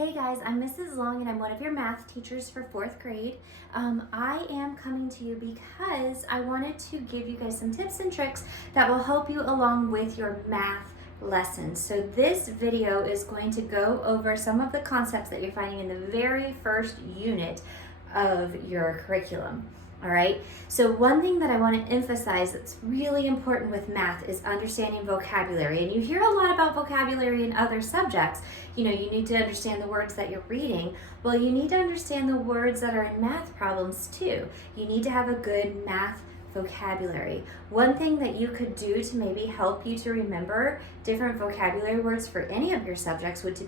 Hey guys, I'm Mrs. Long and I'm one of your math teachers for 4th grade. I am coming to you because I wanted to give you guys some tips and tricks that will help you along with your math lessons. So this video is going to go over some of the concepts that you're finding in the very first unit of your curriculum. All right, so one thing that I want to emphasize that's really important with math is understanding vocabulary. And you hear a lot about vocabulary in other subjects. You know, you need to understand the words that you're reading. Well, you need to understand the words that are in math problems too. You need to have a good math vocabulary. One thing that you could do to maybe help you to remember different vocabulary words for any of your subjects would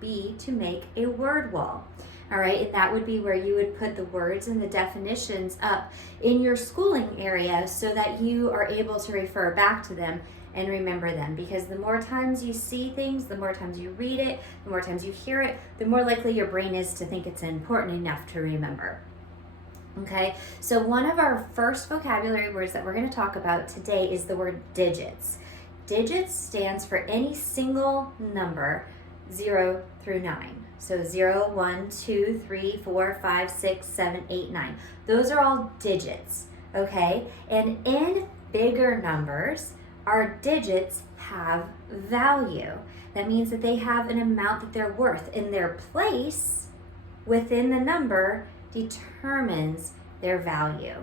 be to make a word wall. All right, and that would be where you would put the words and the definitions up in your schooling area so that you are able to refer back to them and remember them. Because the more times you see things, the more times you read it, the more times you hear it, the more likely your brain is to think it's important enough to remember. Okay, so one of our first vocabulary words that we're going to talk about today is the word digits. Digits stands for any single number, 0 through 9. So 0, 1, 2, 3, 4, 5, 6, 7, 8, 9. Those are all digits, okay? And in bigger numbers, our digits have value. That means that they have an amount that they're worth, and their place within the number determines their value.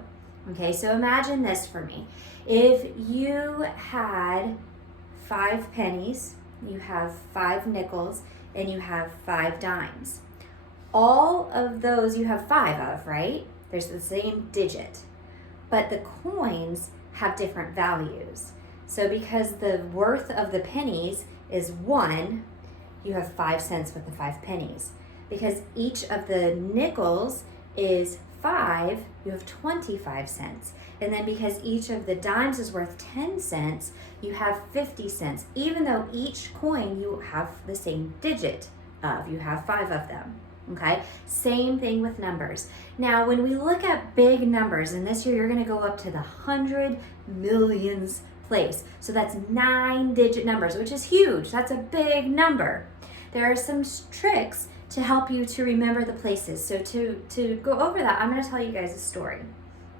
Okay, so imagine this for me. If you had 5 pennies, you have 5 nickels, and you have 5 dimes. All of those you have 5 of, right? There's the same digit, but the coins have different values. So because the worth of the pennies is 1, you have 5 cents with the 5 pennies. Because each of the nickels is 5, you have 25 cents. And then because each of the dimes is worth 10 cents, you have 50 cents. Even though each coin you have the same digit of, you have 5 of them, okay? Same thing with numbers. Now, when we look at big numbers, and this year you're gonna go up to the 100 millions place. So that's 9-digit numbers, which is huge. That's a big number. There are some tricks to help you to remember the places. So to go over that, I'm gonna tell you guys a story,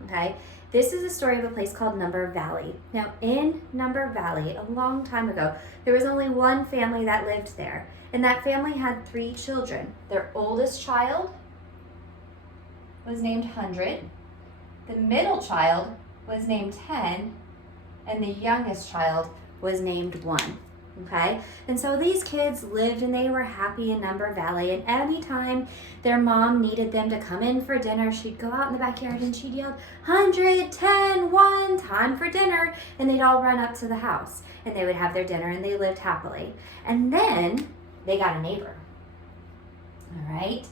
okay? This is a story of a place called Number Valley. Now in Number Valley, a long time ago, there was only one family that lived there. And that family had 3 children. Their oldest child was named 100. The middle child was named 10. And the youngest child was named 1. Okay, and so these kids lived and they were happy in Number Valley, and anytime their mom needed them to come in for dinner, she'd go out in the backyard and she'd yell, 100, 10, 1, time for dinner, and they'd all run up to the house and they would have their dinner and they lived happily. And then they got a neighbor. All right,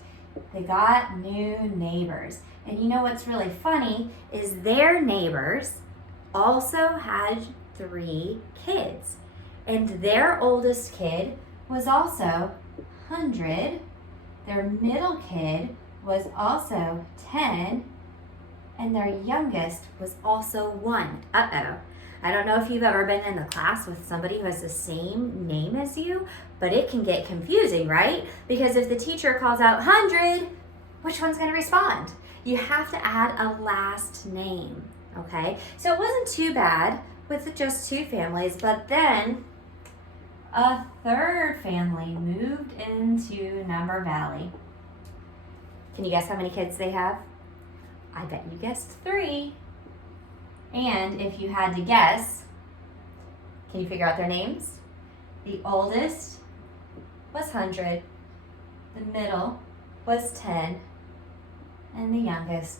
they got new neighbors, and you know what's really funny is their neighbors also had 3 kids. And their oldest kid was also 100. Their middle kid was also 10. And their youngest was also 1. Uh-oh. I don't know if you've ever been in the class with somebody who has the same name as you, but it can get confusing, right? Because if the teacher calls out 100, which one's going to respond? You have to add a last name, okay? So it wasn't too bad with just 2 families, but then a 3rd family moved into Number Valley. Can you guess how many kids they have? I bet you guessed 3. And if you had to guess, can you figure out their names? The oldest was 100, the middle was 10, and the youngest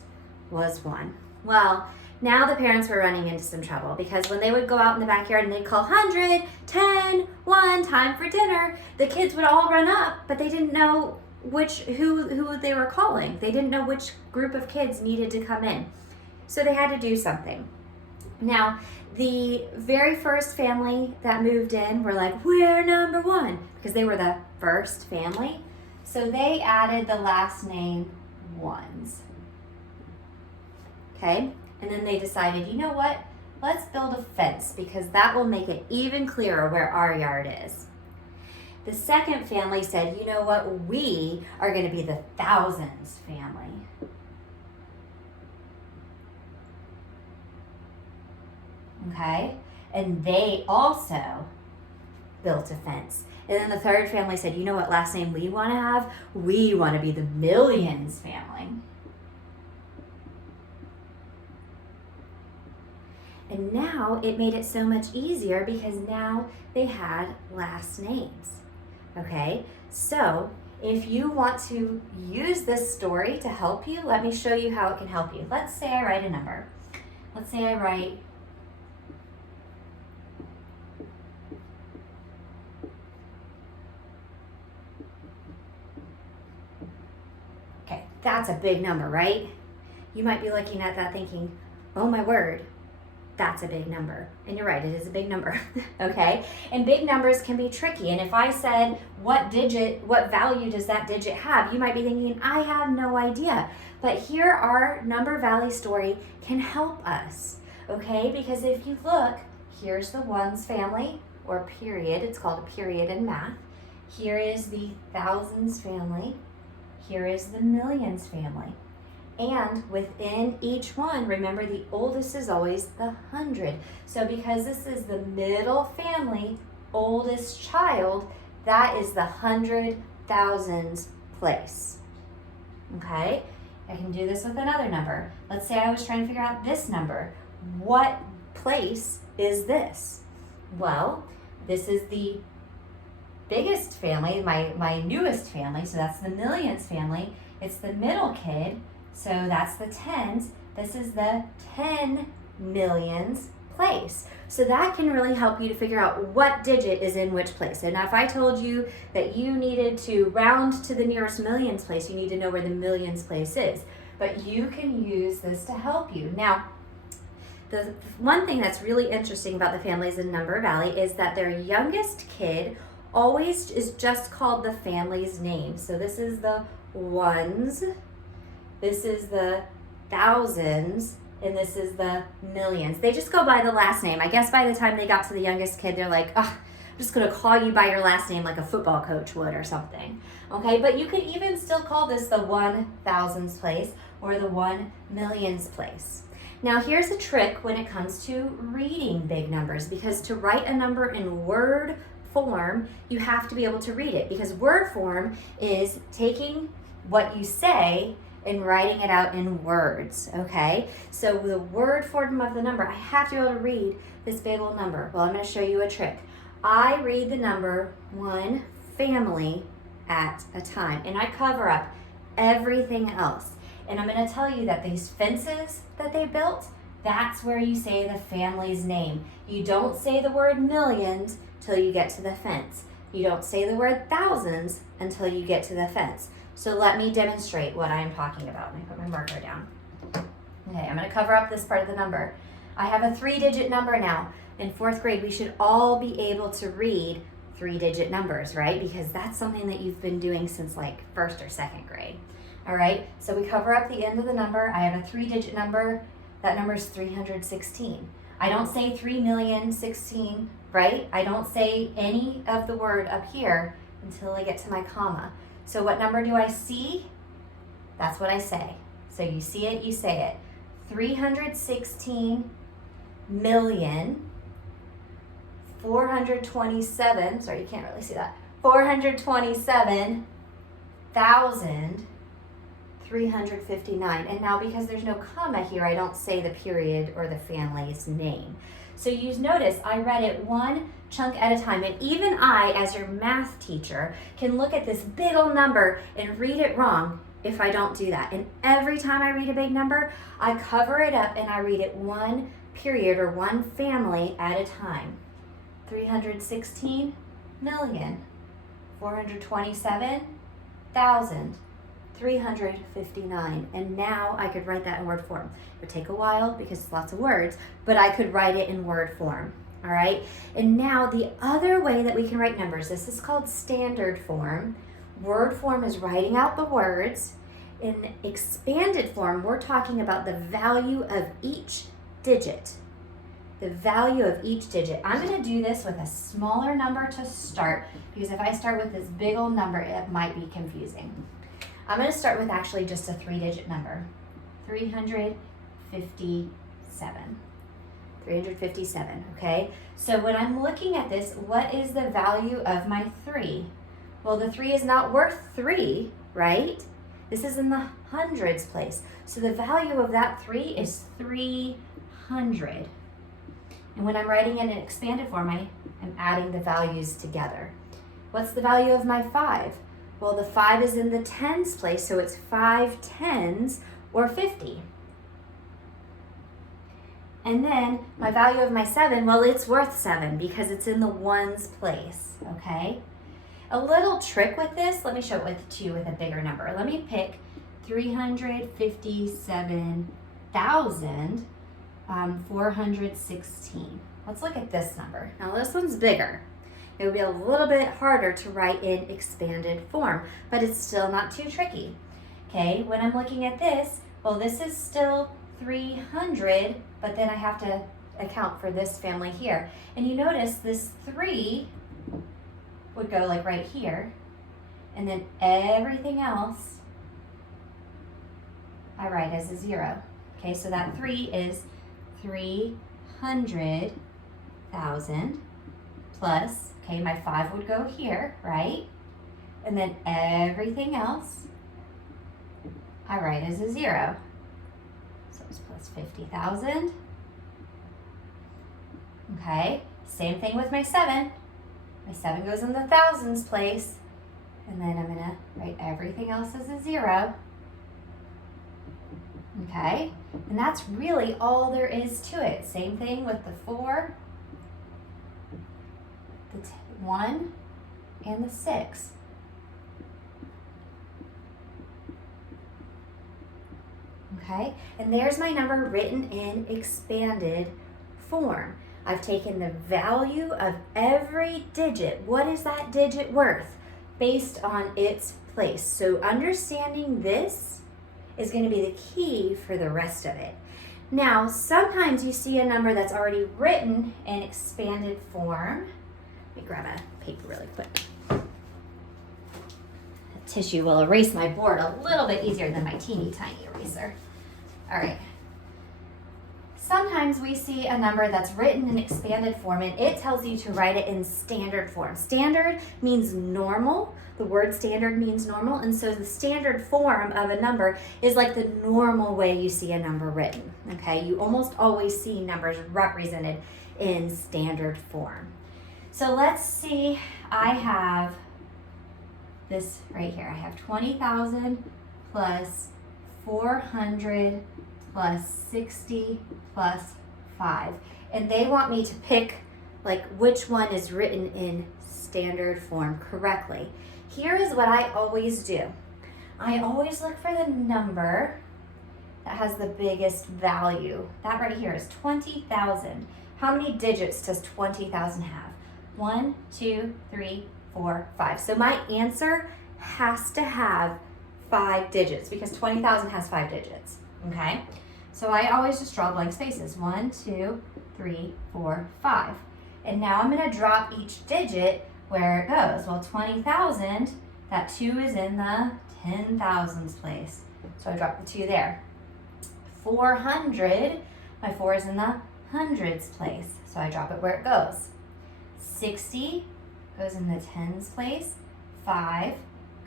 was 1. Well, now the parents were running into some trouble because when they would go out in the backyard and they'd call 100, 10, 1, time for dinner, the kids would all run up, but they didn't know who they were calling. They didn't know which group of kids needed to come in. So they had to do something. Now, the very first family that moved in were like, we're number 1, because they were the first family. So they added the last name Ones. Okay? And then they decided, you know what? Let's build a fence because that will make it even clearer where our yard is. The second family said, you know what, we are going to be the thousands family. Okay? And they also built a fence. And then the third family said, you know what last name we want to have? We want to be the millions family. And now it made it so much easier because now they had last names. Okay, so if you want to use this story to help you, let me show you how it can help you. Let's say I write a number. Let's say I write okay, that's a big number, right? You might be looking at that thinking, oh my word, that's a big number. And you're right, it is a big number, okay? And big numbers can be tricky. And if I said, what value does that digit have? You might be thinking, I have no idea. But here our Number Valley story can help us, okay? Because if you look, here's the ones family, or period. It's called a period in math. Here is the thousands family. Here is the millions family. And within each one, remember the oldest is always the 100. So because this is the middle family, oldest child, that is the 100,000s place. Okay? I can do this with another number. Let's say I was trying to figure out this number. What place is this? Well, this is the biggest family, my newest family, so that's the millions family. It's the middle kid. So that's the tens. This is the 10 millions place. So that can really help you to figure out what digit is in which place. And if I told you that you needed to round to the nearest millions place, you need to know where the millions place is. But you can use this to help you. Now, the one thing that's really interesting about the families in Number Valley is that their youngest kid always is just called the family's name. So this is the ones. This is the thousands, and this is the millions. They just go by the last name. I guess by the time they got to the youngest kid, they're like, oh, I'm just gonna call you by your last name like a football coach would or something. Okay, but you could even still call this the 1,000s place or the 1 millions place. Now here's a trick when it comes to reading big numbers, because to write a number in word form, you have to be able to read it, because word form is taking what you say and writing it out in words, okay? So the word form of the number, I have to be able to read this big old number. Well, I'm gonna show you a trick. I read the number one family at a time, and I cover up everything else. And I'm gonna tell you that these fences that they built, that's where you say the family's name. You don't say the word millions till you get to the fence. You don't say the word thousands until you get to the fence. So let me demonstrate what I am talking about. Let me put my marker down. Okay, I'm gonna cover up this part of the number. I have a 3-digit number now. In 4th grade, we should all be able to read 3-digit numbers, right? Because that's something that you've been doing since like 1st or 2nd grade. All right, so we cover up the end of the number. I have a 3-digit number. That number is 316. I don't say 3,000,016, right? I don't say any of the word up here until I get to my comma. So what number do I see? That's what I say. So you see it, you say it. 316,427, sorry, you can't really see that. 427,359. And now because there's no comma here, I don't say the period or the family's name. So you notice I read it one chunk at a time, and even I, as your math teacher, can look at this big old number and read it wrong if I don't do that. And every time I read a big number, I cover it up and I read it one period or one family at a time. 316,427,359. And now I could write that in word form. It would take a while because it's lots of words, but I could write it in word form. All right, and now the other way that we can write numbers, this is called standard form. Word form is writing out the words. In expanded form, we're talking about the value of each digit. the value of each digit. I'm going to do this with a smaller number to start, because if I start with this big old number, it might be confusing. I'm going to start with actually just a 3-digit number, 357. 357, okay? So when I'm looking at this, what is the value of my 3? Well, the 3 is not worth 3, right? This is in the hundreds place. So the value of that 3 is 300. And when I'm writing in an expanded form, I am adding the values together. What's the value of my 5? Well, the 5 is in the tens place, so it's 5 tens or 50. And then my value of my 7, well, it's worth 7 because it's in the ones place, okay? A little trick with this, let me show it to you with a bigger number. Let me pick 357,416. Let's look at this number. Now this one's bigger. It would be a little bit harder to write in expanded form, but it's still not too tricky. Okay, when I'm looking at this, well, this is still 300, but then I have to account for this family here. And you notice this 3 would go like right here, and then everything else I write as a 0. Okay, so that 3 is 300,000 plus, okay, my 5 would go here, right? And then everything else I write as a 0. So it's plus 50,000. Okay, same thing with my 7. My 7 goes in the thousands place, and then I'm gonna write everything else as a 0. Okay, and that's really all there is to it. Same thing with the 4, the 1, and the 6. Okay, and there's my number written in expanded form. I've taken the value of every digit. What is that digit worth based on its place? So understanding this is going to be the key for the rest of it. Now, sometimes you see a number that's already written in expanded form. Let me grab a paper really quick. Tissue will erase my board a little bit easier than my teeny tiny eraser. All right. Sometimes we see a number that's written in expanded form and it tells you to write it in standard form. Standard means normal. The word standard means normal, and so the standard form of a number is like the normal way you see a number written, okay? You almost always see numbers represented in standard form. So let's see, I have this right here. I have 20,000 plus 400 plus 60 plus 5. And they want me to pick like which one is written in standard form correctly. Here is what I always do. I always look for the number that has the biggest value. That right here is 20,000. How many digits does 20,000 have? 1, 2, 3, 4, 5. So my answer has to have 5 digits because 20,000 has 5 digits, okay? So I always just draw blank spaces. 1, 2, 3, 4, 5. And now I'm gonna drop each digit where it goes. Well, 20,000, that 2 is in the 10,000s place. So I drop the 2 there. 400, my 4 is in the hundreds place. So I drop it where it goes. 60 goes in the tens place. 5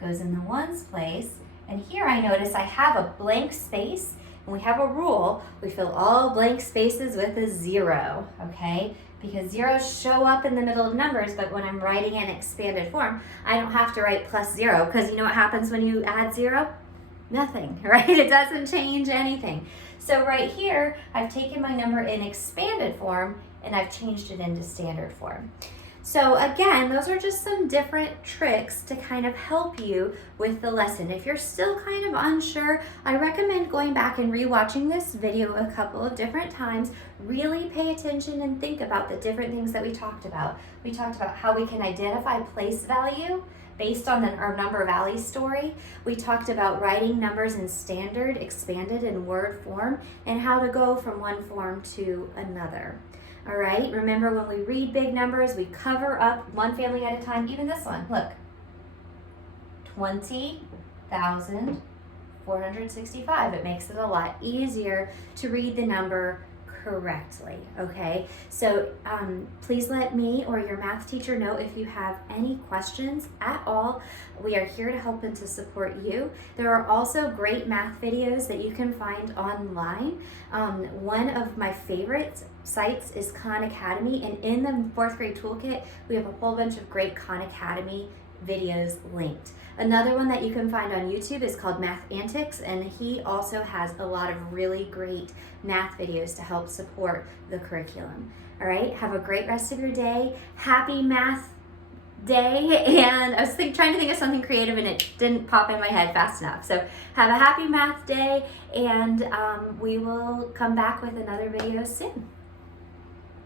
goes in the ones place. And here I notice I have a blank space, and we have a rule. We fill all blank spaces with a 0, okay? Because zeros show up in the middle of numbers, but when I'm writing in expanded form, I don't have to write plus 0, because you know what happens when you add 0? Nothing, right? It doesn't change anything. So right here, I've taken my number in expanded form and I've changed it into standard form. So again, those are just some different tricks to kind of help you with the lesson. If you're still kind of unsure, I recommend going back and rewatching this video a couple of different times. Really pay attention and think about the different things that we talked about. We talked about how we can identify place value based on our number valley story. We talked about writing numbers in standard, expanded, and word form, and how to go from one form to another. All right, remember when we read big numbers, we cover up one family at a time. Even this one, look, 20,465. It makes it a lot easier to read the number correctly, okay? So please let me or your math teacher know if you have any questions at all. We are here to help and to support you. There are also great math videos that you can find online. One of my favorite sites is Khan Academy, and in the fourth grade toolkit, we have a whole bunch of great Khan Academy videos linked. Another one that you can find on YouTube is called Math Antics, and he also has a lot of really great math videos to help support the curriculum. All right, have a great rest of your day. Happy Math Day, and I was trying to think of something creative and it didn't pop in my head fast enough. So have a happy Math Day, and we will come back with another video soon.